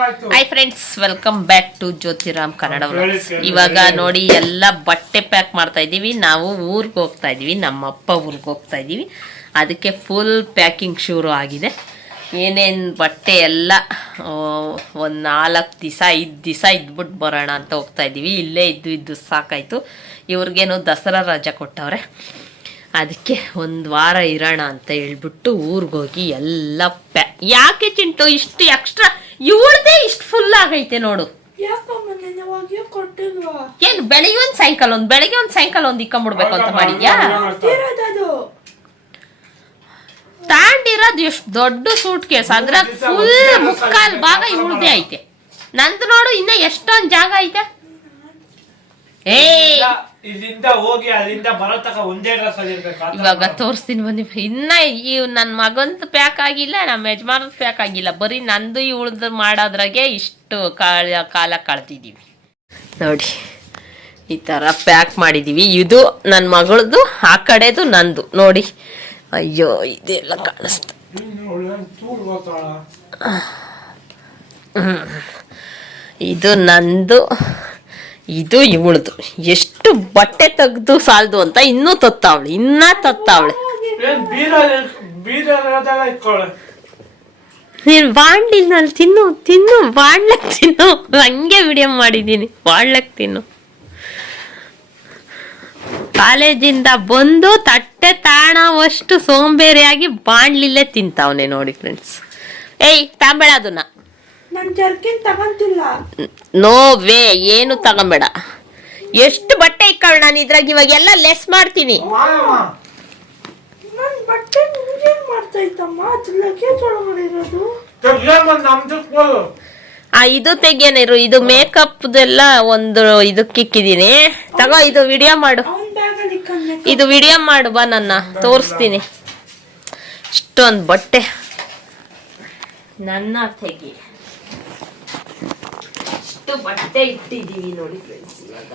Hi friends welcome back to Jyothiram Kannada vlogs ಇವಾಗ ನೋಡಿ ಎಲ್ಲ ಬಟ್ಟೆ ಪ್ಯಾಕ್ ಮಾಡ್ತಾ ಇದ್ದೀವಿ. ನಾವು ಊರಿಗೆ ಹೋಗ್ತಾ ಇದ್ದೀವಿ ನಮ್ಮ ಅಪ್ಪ ಊರಿಗೆ ಹೋಗ್ತಾ ಇದ್ದೀವಿ. ಅದಕ್ಕೆ ಫುಲ್ ಪ್ಯಾಕಿಂಗ್ ಶುರು ಆಗಿದೆ. ಏನೇನು ಬಟ್ಟೆ ಎಲ್ಲ ಒಂದು ನಾಲ್ಕು ದಿವಸ ಐದು ದಿವಸ ಇದ್ಬಿಟ್ಟು ಬರೋಣ ಅಂತ ಹೋಗ್ತಾ ಇದ್ದೀವಿ. ಇಲ್ಲೇ ಇದ್ದು ಇದ್ದು ಸಾಕಾಯಿತು. ಇವ್ರಿಗೇನು ದಸರಾ ರಜಾ ಕೊಟ್ಟವ್ರೆ. ಅದಕ್ಕೆ ಒಂದು ವಾರ ಇರೋಣ ಅಂತ ಹೇಳ್ಬಿಟ್ಟು ಊರಿಗೋಗಿ ಹೋಗಿ ಎಲ್ಲ ಪ್ಯಾ ಯಾಕೆ ಚಿಂಟು ಇಷ್ಟು ಎಕ್ಸ್ಟ್ರಾ ಇವಳ್ದೇ ಇಷ್ಟು ಫುಲ್ ಆಗೈತೆ ನೋಡು. ಏನ್ ಬೆಳಿಗ್ಗೆ ಒಂದು ಸಾಯಂಕಾಲ ಒಂದು ಬೆಳಿಗ್ಗೆ ಒಂದು ಸಾಯಂಕಾಲ ಒಂದ್ ಇಕ್ಕಂಬಿಡ್ಬೇಕು ಅಂತ ಮಾಡಿದ್ಯಾ? ತಾಂಡಿರೋದು ಎಷ್ಟು ದೊಡ್ಡ ಸೂಟ್ ಕೇಸ್ ಅಂದ್ರೆ ಫುಲ್ ಮುಕ್ಕಾಲ್ ಭಾಗ ಇವಳದೇ ಐತೆ. ನಂದು ನೋಡು ಇನ್ನ ಎಷ್ಟೊಂದು ಜಾಗ ಐತೆ. ಏ ಇಲ್ಲಿಂದ- ಹೋಗಿ ಅಲ್ಲಿಂದ ಬರೋ ತಕ ಒಂದೇ ಡ್ರೆಸ್ ಅಲ್ಲಿ ಇರ್ಬೇಕು ಇವಾಗ ತೋರಿಸ್ತೀನಿ ಬನ್ನಿ. ಇನ್ನ ಇವ್ ನನ್ನ ಮಗಂದು ಪ್ಯಾಕ್ ಆಗಿಲ್ಲ ನಮ್ಮ ಯಜಮಾನದ ಪ್ಯಾಕ್ ಆಗಿಲ್ಲ. ಬರೀ ನಂದು ಇವಳ್ದು ಮಾಡೋದ್ರಾಗೆ ಇಷ್ಟು ಕಾಲ ಕಾಲ ಕಳ್ತಿದ್ದೀವಿ ನೋಡಿ ಈ ಥರ ಪ್ಯಾಕ್ ಮಾಡಿದ್ದೀವಿ ಇದು ನನ್ನ ಮಗಳದು ಆ ಕಡೆದು ನಂದು. ನೋಡಿ ಅಯ್ಯೋ ಇದೆಲ್ಲ ಕಾಣಿಸ್ತು. ಇದು ನಂದು ಇದು ಇವಳದು. ಎಷ್ಟು ಬಟ್ಟೆ ತೆಗ್ದು ಸಾಲದು ಅಂತ ಇನ್ನೂ ತತ್ತಾವಳೆ ಇನ್ನ ತತ್ತಾವಳೆ. ನೀನ್ ಬಾಣ್ಲಿನಲ್ಲಿ ತಿನ್ನು ತಿನ್ನು ಬಾಣ್ಲಕ್ ತಿನ್ನು. ಹಂಗೆ ವಿಡಿಯೋ ಮಾಡಿದ್ದೀನಿ ಬಾಣ್ಲಕ್ ತಿನ್ನು. ಕಾಲೇಜಿಂದ ಬಂದು ತಟ್ಟೆ ತಾಣವಷ್ಟು ಸೋಂಬೇರಿಯಾಗಿ ಬಾಣ್ಲಿಲ್ಲೇ ತಿಂತಾವನೆ ನೋಡಿ ಫ್ರೆಂಡ್ಸ್ ಏಯ್ ತಾಂಬಳ ಅದನ್ನ. ನನ್ ಜರ್ಕಿನ್ ತಗೊಂತಿಲ್ಲ. ನೋ ವೇ ಏನು ತಗೊಂಬೇಡ. ಎಷ್ಟು ಬಟ್ಟೆ ಇಕ್ಕಳ ನಾನು ಇದ್ರಾಗ ಇವಾಗ ಎಲ್ಲ ಲೆಸ್ ಮಾಡ್ತೀನಿ. ಮಾಯಮ್ಮ. ನನ್ ಬಟ್ಟೆ ನಿಮ್ಗೇನ್ ಮಾಡ್ತಾ ಇತ್ತಮ್ಮ ಅದು ಲಗೇಜ್ ಒಳಗಡೆ ಇರೋದು. ತೆಗ್ಯಂಬಂದ್ ಆ ಇದು ತೆಗಿಯನಿರು ಇದು ಮೇಕಪ್ದೆಲ್ಲ ಒಂದು ಇದಕ್ಕೆ ಇಕ್ಕಿದೀನಿ ತಗೋ ಇದು ವಿಡಿಯೋ ಮಾಡು. ಇದು ವಿಡಿಯೋ ಮಾಡು ಬಾ ನನ್ನ. ತೋರಿಸ್ತೀನಿ. ಇಷ್ಟೊಂದು ಬಟ್ಟೆ. ನನ್ನ ತೆಗಿ. ಇಷ್ಟು ಬಟ್ಟೆ ಇಟ್ಟಿದ್ದೀವಿ ನೋಡಿ ಫ್ರೆಂಡ್ಸ್ ಇವಾಗ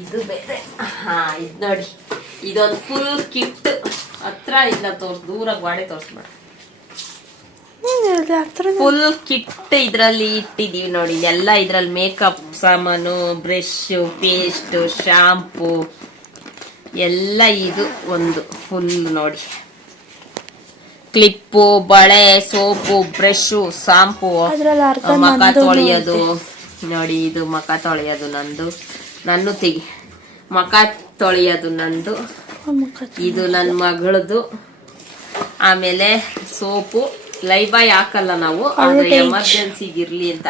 ಇದು ಬೇರೆ. ಹಾ ಇದು ನೋಡಿ. ಇದೊಂದು ಫುಲ್ ಕಿಟ್ ಹತ್ರ ಇಲ್ಲ ತೋರ್ಸ್ ದೂರ ಗಾಡಿ ತೋರಿಸ್ಬೇಡ ಫುಲ್ ಕಿಟ್ ಇದ್ರಲ್ಲಿ ಇಟ್ಟಿದೀವಿ ನೋಡಿ. ಎಲ್ಲ ಇದ್ರಲ್ಲಿ ಮೇಕಪ್ ಸಾಮಾನು ಬ್ರಷ್ ಪೇಸ್ಟ್ ಶಾಂಪೂ ಎಲ್ಲ ಇದು ಒಂದು ಫುಲ್ ನೋಡಿ. ಕ್ಲಿಪ್ಪು ಬಳೆ ಸೋಪು ಬ್ರಷ್ ಶಾಂಪೂ ಮಕ ತೊಳೆಯೋದು ನೋಡಿ ಇದು ಮಖ ತೊಳೆಯೋದು ನಂದು. ನನ್ನ ತೆಗಿ ಮಖ ತೊಳೆಯೋದು ನಂದು. ಇದು ನನ್ನ ಮಗಳದು. ಆಮೇಲೆ ಸೋಪು. ಲೈಬಾಯ್ ಹಾಕಲ್ಲ ನಾವು ಎಮರ್ಜೆನ್ಸಿಗೆ ಇರ್ಲಿ ಅಂತ.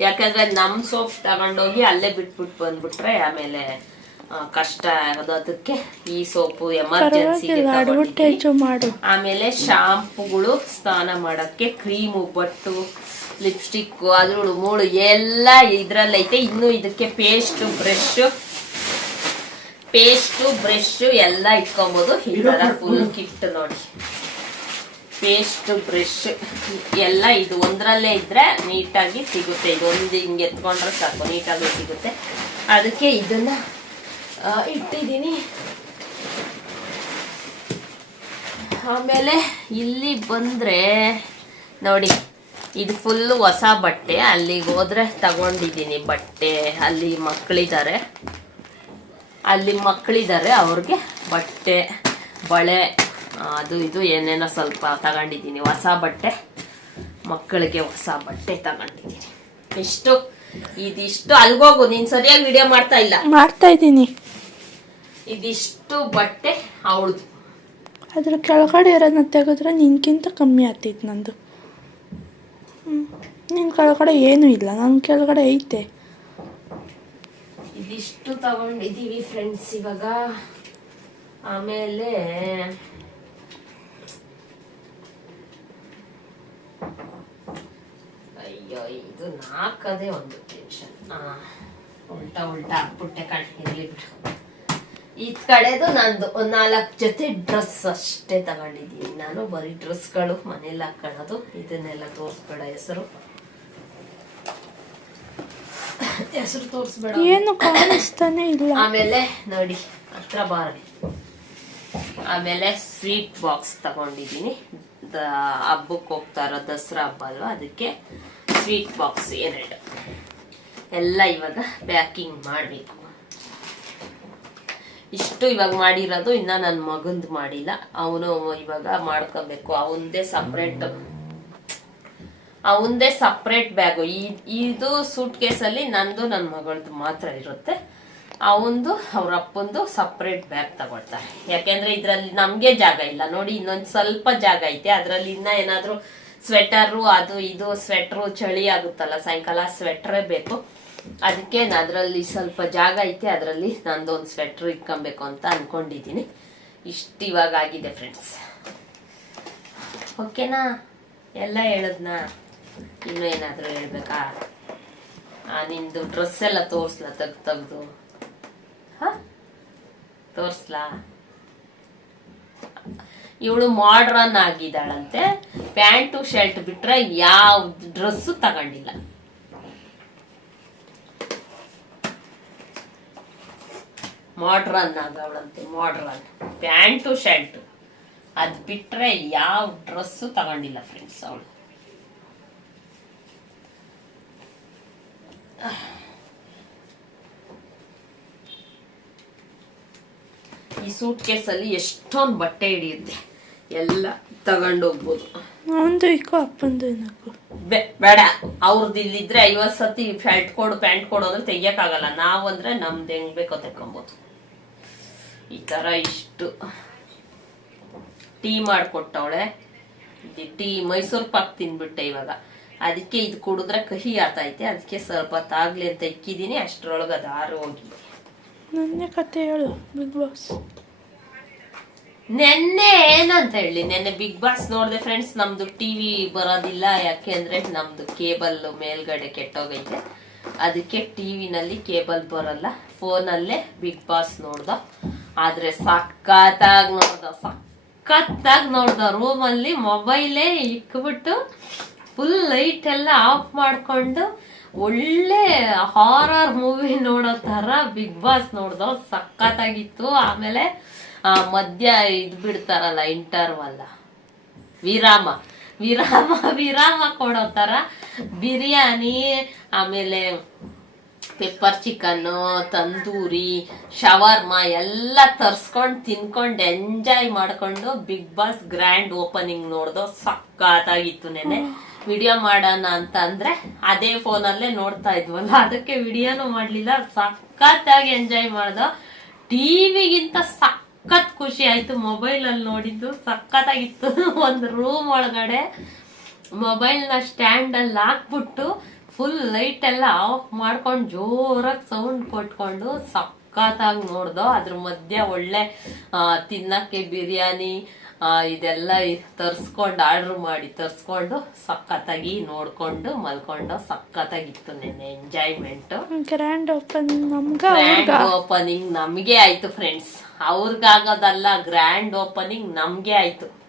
ಯಾಕಂದ್ರೆ ನಮ್ ಸೋಪ್ ತಗೊಂಡೋಗಿ ಅಲ್ಲೇ ಬಿಟ್ಬಿಟ್ಟು ಬಂದ್ಬಿಟ್ರೆ ಆಮೇಲೆ ಕಷ್ಟ ಆಗೋದು. ಅದಕ್ಕೆ ಈ ಸೋಪು ಎಮರ್ಜೆನ್ಸಿ ಆಮೇಲೆ ಶಾಂಪುಗಳು ಸ್ನಾನ ಮಾಡಕ್ಕೆ ಕ್ರೀಮು ಬಟ್ಟು ಲಿಪ್ಸ್ಟಿಕ್ ಅದ್ರ ಮೂಳು ಎಲ್ಲ ಇದ್ರಲ್ಲೈತೆ. ಇನ್ನು ಇದಕ್ಕೆ ಪೇಸ್ಟ್ ಬ್ರಷ್ ಪೇಸ್ಟ್ ಬ್ರಷ್ ಎಲ್ಲ ಇಟ್ಕೊಬೋದು. ಈ ಫುಲ್ ಕಿಟ್ ನೋಡಿ. ಪೇಸ್ಟ್ ಬ್ರಷ್ ಎಲ್ಲ ಇದು ಒಂದ್ರಲ್ಲೇ ಇದ್ರೆ ನೀಟಾಗಿ ಸಿಗುತ್ತೆ. ಇದು ಒಂದು ಹಿಂಗೆ ಎತ್ಕೊಂಡ್ರೆ ಸಾಕು ನೀಟಾಗಿ ಸಿಗುತ್ತೆ. ಅದಕ್ಕೆ ಇದನ್ನ ಇಟ್ಟಿದ್ದೀನಿ. ಆಮೇಲೆ ಇಲ್ಲಿ ಬಂದ್ರೆ ನೋಡಿ. ಇದು ಫುಲ್ಲು ಹೊಸ ಬಟ್ಟೆ. ಅಲ್ಲಿಗೆ ಹೋದ್ರೆ ತಗೊಂಡಿದ್ದೀನಿ ಬಟ್ಟೆ. ಅಲ್ಲಿ ಮಕ್ಕಳಿದ್ದಾರೆ ಅಲ್ಲಿ ಮಕ್ಕಳಿದ್ದಾರೆ ಅವ್ರಿಗೆ ಬಟ್ಟೆ ಬಳೆ ಅದು ಇದು ಏನೇನೋ ಸ್ವಲ್ಪ ತಗೊಂಡಿದ್ದೀನಿ ಹೊಸ ಬಟ್ಟೆ. ಮಕ್ಕಳಿಗೆ ಹೊಸ ಬಟ್ಟೆ ತಗೊಂಡಿದ್ದೀನಿ ಇಷ್ಟು. ಇದಿಷ್ಟು. ಅಲ್ಗೋಗು ನೀನು ಸರಿಯಾಗಿ ವಿಡಿಯೋ ಮಾಡ್ತಾ ಇಲ್ಲ. ಮಾಡ್ತಾ ಇದ್ದೀನಿ. ಇದಿಷ್ಟು ಬಟ್ಟೆ ಅವಳದು. ಅದ್ರ ಕೆಳಗಡೆ ಇರೋದನ್ನ ತೆಗೆದ್ರೆ ನಿನ್ಗಿಂತ ಕಮ್ಮಿ ಆಗ್ತೈತೆ ನಂದು. ಹ್ಮ್. ನಿನ್ ಕೆಳಗಡೆ ಏನೂ ಇಲ್ಲ ನನ್ನ ಕೆಳಗಡೆ ಐತೆ. ಇದಿಷ್ಟು ತಗೊಂಡಿದ್ದೀವಿ ಫ್ರೆಂಡ್ಸ್ ಇವಾಗ. ಆಮೇಲೆ ಅಯ್ಯೋ, ಇದು ನಾಕದೇ ಒಂದು ಟೆನ್ಷನ್ ಉಲ್ಟಾ ಉಲ್ಟಾ ಹಾಕ್ಬಿಟ್ಟೆ ಕಟ್ ಇರಲಿ ಬಿಡು. ಈ ಕಡೆದು ನಂದು ಒಂದ್ ನಾಲ್ಕು ಜೊತೆ ಡ್ರೆಸ್ ಅಷ್ಟೇ ತಗೊಂಡಿದ್ದೀನಿ. ನಾನು ಬರೀ ಡ್ರೆಸ್ಗಳು ಮನೇಲಿ ಹಾಕೊಳ್ಳೋದು ಇದನ್ನೆಲ್ಲ ತೋರಿಸ್ಬೇಡ ಹೆಸರು. ಹೆಸರು ತೋರಿಸ್ಬೇಡ. ಏನು ಕಾಣಿಸ್ತಾನೆ ಇಲ್ಲ. ಆಮೇಲೆ ನೋಡಿ ಹತ್ರ ಬಾರಿ ಆಮೇಲೆ ಸ್ವೀಟ್ ಬಾಕ್ಸ್ ತಗೊಂಡಿದ್ದೀನಿ. ದ ಹಬ್ಬಕ್ಕೆ ಹೋಗ್ತಾ ಇರೋ ದಸರಾ ಹಬ್ಬ ಅಲ್ವಾ ಅದಕ್ಕೆ ಸ್ವೀಟ್ ಬಾಕ್ಸ್ ಎರಡು. ಎಲ್ಲ ಇವಾಗ ಪ್ಯಾಕಿಂಗ್ ಮಾಡಬೇಕು. ಇಷ್ಟು ಇವಾಗ ಮಾಡಿರೋದು ಇನ್ನ ನನ್ನ ಮಗಂದು ಮಾಡಿಲ್ಲ. ಅವನು ಇವಾಗ ಮಾಡ್ಕೋಬೇಕು. ಅವಂದೇ ಸಪ್ರೇಟ್ ಅವಂದೇ ಸಪ್ರೇಟ್ ಬ್ಯಾಗು ಇದು ಸೂಟ್ ಕೇಸಲ್ಲಿ ನಂದು ನನ್ನ ಮಗಳದು ಮಾತ್ರ ಇರುತ್ತೆ. ಅವಂದು ಅವ್ರ ಅಪ್ಪಂದು ಸಪ್ರೇಟ್ ಬ್ಯಾಗ್ ತಗೊಳ್ತಾರೆ. ಯಾಕೆಂದ್ರೆ ಇದ್ರಲ್ಲಿ ನಮಗೆ ಜಾಗ ಇಲ್ಲ. ನೋಡಿ, ಇನ್ನೊಂದು ಸ್ವಲ್ಪ ಜಾಗ ಐತೆ. ಅದರಲ್ಲಿ ಇನ್ನ ಏನಾದರೂ ಸ್ವೆಟರು ಅದು ಇದು ಸ್ವೆಟ್ರು ಚಳಿ ಆಗುತ್ತಲ್ಲ, ಸಾಯಂಕಾಲ ಸ್ವೆಟ್ರೇ ಬೇಕು. ಅದಕ್ಕೆ ಅದರಲ್ಲಿ ಸ್ವಲ್ಪ ಜಾಗ ಐತೆ, ಅದರಲ್ಲಿ ನಂದೊಂದು ಸ್ವೆಟ್ರ್ ಇಟ್ಕೊಬೇಕು ಅಂತ ಅನ್ಕೊಂಡಿದ್ದೀನಿ. ಇಷ್ಟು ಇವಾಗ ಆಗಿದೆ ಫ್ರೆಂಡ್ಸ್ ಓಕೆನಾ ಎಲ್ಲ ಹೇಳದ್ನಾ? ಇನ್ನೂ ಏನಾದರೂ ಹೇಳ್ಬೇಕಾ? ನಿಂದು ಡ್ರೆಸ್ ಎಲ್ಲ ತೋರಿಸ್ಲಾ, ತೆಗ್ದು ತೆಗ್ದು? ಹಾ? ತೋರಿಸ್ಲಾ? ಇವಳು ಮಾಡ್ರನ್ ಆಗಿದ್ದಾಳಂತೆ. ಪ್ಯಾಂಟು ಶರ್ಟ್ ಬಿಟ್ರೆ ಯಾವ ಡ್ರೆಸ್ಸು ತಗೊಂಡಿಲ್ಲ. ಮಾಡ್ರನ್ ಆಗವಳಂತೆ ಮಾಡ್ರನ್ ಪ್ಯಾಂಟು, ಶರ್ಟು. ಅದು ಬಿಟ್ರೆ ಯಾವ ಡ್ರೆಸ್ಸು ತಗೊಂಡಿಲ್ಲ ಫ್ರೆಂಡ್ಸ್ ಅವಳು. ಈ ಸೂಟ್ ಕೇಸಲ್ಲಿ ಎಷ್ಟೊಂದು ಬಟ್ಟೆ ಹಿಡಿಯುತ್ತೆ. ಎಲ್ಲ ತಗೊಂಡು ಹೋಗ್ಬೋದು ಅವಂದು ಇಕ್ಕೋ ಅಪ್ಪಂದು ಏನಕ್ಕು ಬೇಡ. ಅವ್ರದ್ದು ಇಲ್ಲಿದ್ರೆ ಐವತ್ ಸತಿ ಶರ್ಟ್ ಕೊಡು ಪ್ಯಾಂಟ್ ಕೊಡು ಅಂದ್ರೆ ತೆಗಿಯಕ್ಕಾಗಲ್ಲ. ನಾವು ಅಂದ್ರೆ ನಮ್ದು ಹೆಂಗ್ ಬೇಕೋ ತೆಕ್ಕೊಬೋದು. ಈ ತರ ಇಷ್ಟು. ಟೀ ಮಾಡ್ಕೊಟ್ಟವಳೆ. ಟೀ ಮೈಸೂರು ಪಾಕ್ ತಿನ್ಬಿಟ್ಟೆ ಇವಾಗ. ಅದಕ್ಕೆ ಇದು ಕುಡಿದ್ರೆ ಕಹಿ ಆತೈತೆ ಅದಕ್ಕೆ ಸ್ವಲ್ಪ ತಾಗ್ಲಿ ಅಂತ ಇಕ್ಕಿದೀನಿ. ಅಷ್ಟರೊಳಗೆ ಅದು ಆರು ಹೋಗಿ. ನನ್ನ ಕತೆ ಹೇಳು ಬಿಗ್ ಬಾಸ್. ನೆನ್ನೆ ಏನಂತ ಹೇಳಿ ನೆನ್ನೆ ಬಿಗ್ ಬಾಸ್ ನೋಡಿದೆ ಫ್ರೆಂಡ್ಸ್ ನಮ್ದು ಟಿವಿ ಬರೋದಿಲ್ಲ, ಯಾಕೆ ಅಂದ್ರೆ ನಮ್ದು ಕೇಬಲ್ ಮೇಲ್ಗಡೆ ಕೆಟ್ಟೋಗೈತೆ. ಅದಕ್ಕೆ ಟಿವಿನಲ್ಲಿ ಕೇಬಲ್ ಬರಲ್ಲ ಫೋನಲ್ಲೇ ಬಿಗ್ ಬಾಸ್ ನೋಡ್ದ. ಆದ್ರೆ ಸಖತ್ತಾಗಿ ನೋಡ್ದ ಸಖತ್ತಾಗಿ ನೋಡ್ದ. ರೂಮಲ್ಲಿ ಮೊಬೈಲೇ ಇಕ್ಬಿಟ್ಟು ಫುಲ್ ಲೈಟ್ ಎಲ್ಲ ಆಫ್ ಮಾಡ್ಕೊಂಡು ಒಳ್ಳೆ ಹಾರರ್ ಮೂವಿ ನೋಡೋ ತರ ಬಿಗ್ ಬಾಸ್ ನೋಡ್ದ ಸಖತ್ತಾಗಿತ್ತು. ಆಮೇಲೆ ಮಧ್ಯ ಇದು ಬಿಡ್ತಾರಲ್ಲ ಇಂಟರ್ವಲ್ಲ ವಿರಾಮ. ವಿರಾಮ ವಿರಾಮ ಕೊಡೋ ತರ ಬಿರಿಯಾನಿ, ಆಮೇಲೆ ಪೆಪ್ಪರ್ ಚಿಕನ್ನು ತಂದೂರಿ ಶವರ್ಮ ಎಲ್ಲ ತರ್ಸ್ಕೊಂಡು ತಿನ್ಕೊಂಡು ಎಂಜಾಯ್ ಮಾಡ್ಕೊಂಡು ಬಿಗ್ ಬಾಸ್ ಗ್ರ್ಯಾಂಡ್ ಓಪನಿಂಗ್ ನೋಡ್ದೋ ಸಖತ್ತಾಗಿತ್ತು ನೆನೆ ವಿಡಿಯೋ ಮಾಡೋಣ ಅಂತ ಅಂದ್ರೆ ಅದೇ ಫೋನಲ್ಲೇ ನೋಡ್ತಾ ಇದ್ವಲ್ಲ, ಅದಕ್ಕೆ ವಿಡಿಯೋನು ಮಾಡ್ಲಿಲ್ಲ ಸಕ್ಕತ್ತಾಗಿ ಎಂಜಾಯ್ ಮಾಡ್ದೋ ಟಿವಿಗಿಂತ ಸಖತ್ ಖುಷಿ ಆಯ್ತು ಮೊಬೈಲ್ ಅಲ್ಲಿ ನೋಡಿದ್ದು. ಸಖತ್ತಾಗಿತ್ತು. ಒಂದು ರೂಮ್ ಒಳಗಡೆ ಮೊಬೈಲ್ನ ಸ್ಟ್ಯಾಂಡ್ ಅಲ್ಲಿ ಹಾಕ್ಬಿಟ್ಟು ಫುಲ್ ಲೈಟ್ ಎಲ್ಲ ಆಫ್ ಮಾಡ್ಕೊಂಡು ಜೋರಾಗಿ ಸೌಂಡ್ ಕೊಟ್ಕೊಂಡು ಸಖತ್ತಾಗಿ ನೋಡ್ದೋ. ಅದ್ರ ಮಧ್ಯೆ ಒಳ್ಳೆ ತಿನ್ನಕ್ಕೆ ಬಿರಿಯಾನಿ ಇದೆಲ್ಲ ತರ್ಸ್ಕೊಂಡು ಆರ್ಡ್ರ್ ಮಾಡಿ ತರ್ಸ್ಕೊಂಡು ಸಖತ್ತಾಗಿ ನೋಡ್ಕೊಂಡು ಮಲ್ಕೊಂಡು ಸಖತ್ತಾಗಿತ್ತು ನಿನ್ನೆ ಎಂಜಾಯ್ಮೆಂಟ್. ಗ್ರ್ಯಾಂಡ್ ಓಪನಿಂಗ್ ನಮ್ಗ ಗ್ರ್ಯಾಂಡ್ ಓಪನಿಂಗ್ ನಮ್ಗೆ ಆಯ್ತು ಫ್ರೆಂಡ್ಸ್ ಅವ್ರಿಗಾಗೋದಲ್ಲ ಗ್ರ್ಯಾಂಡ್ ಓಪನಿಂಗ್ ನಮ್ಗೆ ಆಯ್ತು.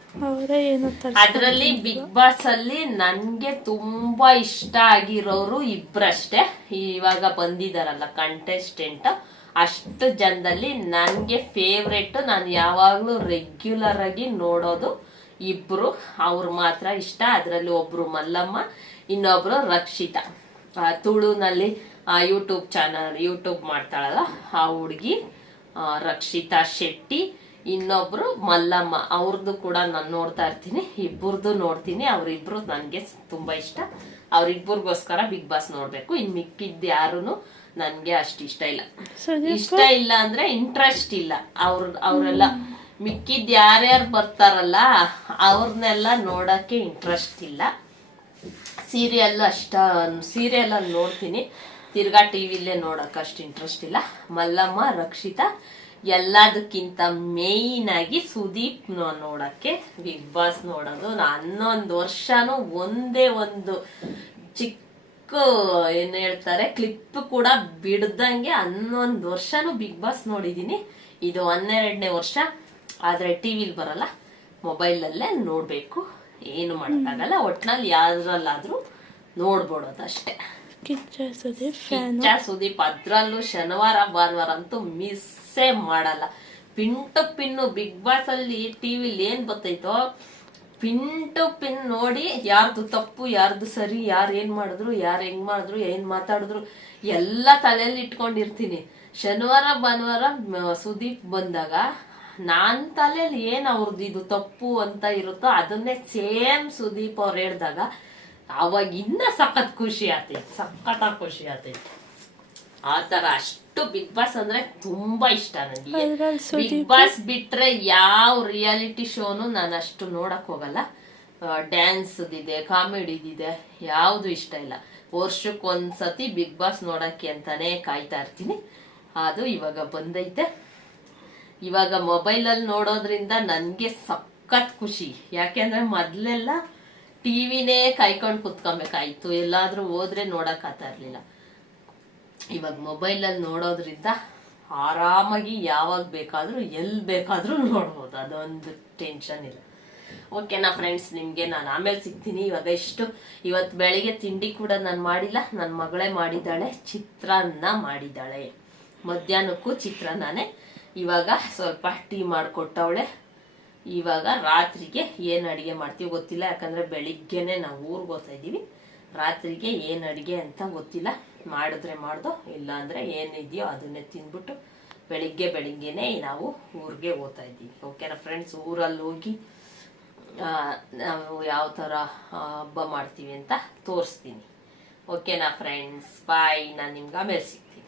ಅದ್ರಲ್ಲಿ ಬಿಗ್ ಬಾಸ್ ಅಲ್ಲಿ ನನ್ಗೆ ತುಂಬಾ ಇಷ್ಟ ಆಗಿರೋರು ಇಬ್ರಷ್ಟೇ. ಇವಾಗ ಬಂದಿದಾರಲ್ಲ ಕಂಟೆಸ್ಟೆಂಟ್ ಅಷ್ಟು ಜನದಲ್ಲಿ ನನಗೆ ಫೇವ್ರೆಟ್ ನಾನು ಯಾವಾಗಲೂ ರೆಗ್ಯುಲರ್ ಆಗಿ ನೋಡೋದು ಇಬ್ರು. ಅವ್ರು ಮಾತ್ರ ಇಷ್ಟ. ಅದರಲ್ಲಿ ಒಬ್ರು ಮಲ್ಲಮ್ಮ, ಇನ್ನೊಬ್ರು ರಕ್ಷಿತಾ. ತುಳುನಲ್ಲಿ ಯೂಟ್ಯೂಬ್ ಚಾನಲ್ ಯೂಟ್ಯೂಬ್ ಮಾಡ್ತಾಳಲ್ಲ, ಆ ಹುಡುಗಿ ರಕ್ಷಿತಾ ಶೆಟ್ಟಿ, ಇನ್ನೊಬ್ರು ಮಲ್ಲಮ್ಮ. ಅವ್ರದ್ದು ಕೂಡ ನಾನು ನೋಡ್ತಾ ಇರ್ತೀನಿ. ಇಬ್ಬರದ್ದು ನೋಡ್ತೀನಿ. ಅವ್ರಿಬ್ರು ನನಗೆ ತುಂಬಾ ಇಷ್ಟ. ಅವ್ರಿಬ್ಬರಿಗೋಸ್ಕರ ಬಿಗ್ ಬಾಸ್ ನೋಡಬೇಕು. ಇನ್ ಮಿಕ್ಕಿದ್ದು ಯಾರುನು ನನ್ಗೆ ಅಷ್ಟು ಇಷ್ಟ ಇಲ್ಲ. ಇಷ್ಟ ಇಲ್ಲ ಅಂದ್ರೆ ಇಂಟ್ರೆಸ್ಟ್ ಇಲ್ಲ. ಅವ್ರ ಅವರೆಲ್ಲ ಮಿಕ್ಕಿದ್ ಯಾರ್ಯಾರು ಬರ್ತಾರಲ್ಲ ಅವ್ರನ್ನೆಲ್ಲ ನೋಡಕ್ಕೆ ಇಂಟ್ರೆಸ್ಟ್ ಇಲ್ಲ. ಸೀರಿಯಲ್ ಅಷ್ಟ ಸೀರಿಯಲ್ ಅಲ್ಲಿ ನೋಡ್ತೀನಿ. ತಿರ್ಗಾ ಟಿವಿಲ್ಲೇ ನೋಡಕ್ ಅಷ್ಟು ಇಂಟ್ರೆಸ್ಟ್ ಇಲ್ಲ. ಮಲ್ಲಮ್ಮ ರಕ್ಷಿತಾ ಎಲ್ಲದಕ್ಕಿಂತ ಮೇಯ್ನ್ ಆಗಿ ಸುದೀಪ್ ನೋಡಕ್ಕೆ ಬಿಗ್ ಬಾಸ್ ನೋಡೋದು ಹನ್ನೊಂದು ವರ್ಷನೂ ಒಂದೇ ಒಂದು ಚಿಕ್ಕ ಏನ್ ಹೇಳ್ತಾರೆ? ಕ್ಲಿಪ್ ಕೂಡ ಬಿಡ್ದಂಗೆ ಹನ್ನೊಂದು ವರ್ಷನೂ ಬಿಗ್ ಬಾಸ್ ನೋಡಿದೀನಿ. ಇದು ಹನ್ನೆರಡನೇ ವರ್ಷ. ಆದ್ರೆ ಟಿವಿಲ್ ಬರಲ್ಲ. ಮೊಬೈಲಲ್ಲೇ ನೋಡ್ಬೇಕು. ಏನು ಮಾಡೋಕ್ಕಾಗಲ್ಲ. ಒಟ್ನಲ್ಲಿ ಯಾರಲ್ಲಾದ್ರೂ ಕಿಚ್ಚ ಸುದೀಪ್ ಅದ್ರಲ್ಲೂ ಶನಿವಾರ ಭಾನುವಾರ ಅಂತೂ ಮಿಸ್ಸೇ ಮಾಡಲ್ಲ. Pin to pin Bigg Boss ಅಲ್ಲಿ ಟಿವಿಲಿ ಏನ್ ಬರ್ತೈತೋ ಪಿನ್ ಟು ಪಿನ್ ನೋಡಿ ಯಾರ್ದು ತಪ್ಪು, ಯಾರ್ದು ಸರಿ, ಯಾರು ಏನ್ ಮಾಡಿದ್ರು, ಯಾರು ಹೆಂಗ್ ಮಾಡಿದ್ರು, ಏನ್ ಮಾತಾಡಿದ್ರು, ಎಲ್ಲ ತಲೆಯಲ್ಲಿ ಇಟ್ಕೊಂಡಿರ್ತೀನಿ. ಶನಿವಾರ, ಭಾನುವಾರ ಸುದೀಪ್ ಬಂದಾಗ ನಾನ್ ತಲೆಯಲ್ಲಿ ಏನ್ ಅವ್ರದ್ದು ಇದು ತಪ್ಪು ಅಂತ ಇರುತ್ತೋ ಅದನ್ನೇ ಸೇಮ್ ಸುದೀಪ್ ಅವ್ರು ಹೇಳ್ದಾಗ ಅವಾಗ ಇನ್ನ ಸಖತ್ ಖುಷಿ ಆತೈತಿ, ಸಖತ್ತಾಗಿ ಖುಷಿ ಆತೈತಿ. ಆ ತರ ಅಷ್ಟು ಬಿಗ್ ಬಾಸ್ ಅಂದ್ರೆ ತುಂಬಾ ಇಷ್ಟ ನನಗೆ ಬಿಗ್ ಬಾಸ್ ಬಿಟ್ರೆ ಯಾವ ರಿಯಾಲಿಟಿ ಶೋನು ನಾನು ಅಷ್ಟು ನೋಡಕ್ ಹೋಗಲ್ಲ. ಡ್ಯಾನ್ಸ್ ಇದೆ ಕಾಮಿಡಿದಿದೆ ಯಾವುದು ಇಷ್ಟ ಇಲ್ಲ. ವರ್ಷಕ್ಕೆ ಒಂದ್ಸತಿ ಬಿಗ್ ಬಾಸ್ ನೋಡಕ್ಕೆ ಅಂತಾನೆ ಕಾಯ್ತಾ ಇರ್ತೀನಿ. ಅದು ಇವಾಗ ಬಂದೈತೆ. ಇವಾಗ ಮೊಬೈಲಲ್ಲಿ ನೋಡೋದ್ರಿಂದ ನನಗೆ ಸಖತ್ ಖುಷಿ. ಯಾಕೆಂದ್ರೆ ಮೊದ್ಲೆಲ್ಲ ಟಿವಿನೇ ಕಾಯ್ಕೊಂಡು ಕುತ್ಕೊಬೇಕಾಯ್ತು. ಎಲ್ಲಾದ್ರೂ ಹೋದ್ರೆ ನೋಡಕ್ ಆತ ಇರ್ಲಿಲ್ಲ. ಇವಾಗ ಮೊಬೈಲಲ್ಲಿ ನೋಡೋದ್ರಿಂದ ಆರಾಮಾಗಿ ಯಾವಾಗ ಬೇಕಾದರೂ, ಎಲ್ಲಿ ಬೇಕಾದರೂ ನೋಡ್ಬೋದು. ಅದೊಂದು ಟೆನ್ಷನ್ ಇಲ್ಲ. ಓಕೆನಾ ಫ್ರೆಂಡ್ಸ್ ನಿಮಗೆ ನಾನು ಆಮೇಲೆ ಸಿಗ್ತೀನಿ. ಇವಾಗ ಎಷ್ಟು ಇವತ್ತು ಬೆಳಿಗ್ಗೆ ತಿಂಡಿ ಕೂಡ ನಾನು ಮಾಡಿಲ್ಲ. ನನ್ನ ಮಗಳೇ ಮಾಡಿದ್ದಾಳೆ, ಚಿತ್ರಾನ್ನ ಮಾಡಿದ್ದಾಳೆ. ಮಧ್ಯಾಹ್ನಕ್ಕೂ ಚಿತ್ರಾನ್ನನೇ. ಇವಾಗ ಸ್ವಲ್ಪ ಟೀ ಮಾಡಿಕೊಟ್ಟವಳೆ. ಇವಾಗ ರಾತ್ರಿಗೆ ಏನು ಅಡುಗೆ ಮಾಡ್ತೀವಿ ಗೊತ್ತಿಲ್ಲ. ಯಾಕಂದರೆ ಬೆಳಿಗ್ಗೆನೆ ನಾವು ಊರಿಗೆ ಹೋಗ್ತಾ ಇದ್ದೀವಿ. ರಾತ್ರಿಗೆ ಏನು ಅಡುಗೆ ಅಂತ ಗೊತ್ತಿಲ್ಲ. ಮಾಡಿದ್ರೆ ಮಾಡ್ದು ಇಲ್ಲ ಏನಿದೆಯೋ ಅದನ್ನೇ ತಿಂದ್ಬಿಟ್ಟು ಬೆಳಿಗ್ಗೆ ಬೆಳಿಗ್ಗೆನೆ ನಾವು ಊರಿಗೆ ಹೋಗ್ತಾ ಇದ್ದೀವಿ ಓಕೆನಾ ಫ್ರೆಂಡ್ಸ್ ಊರಲ್ಲಿ ಹೋಗಿ ನಾವು ಯಾವ ಥರ ಹಬ್ಬ ಮಾಡ್ತೀವಿ ಅಂತ ತೋರಿಸ್ತೀನಿ. ಓಕೆನಾ ಫ್ರೆಂಡ್ಸ್ ಬಾಯ್ ನಾನು ನಿಮ್ಗೆ ಆಮೇಲೆ ಸಿಗ್ತೀನಿ.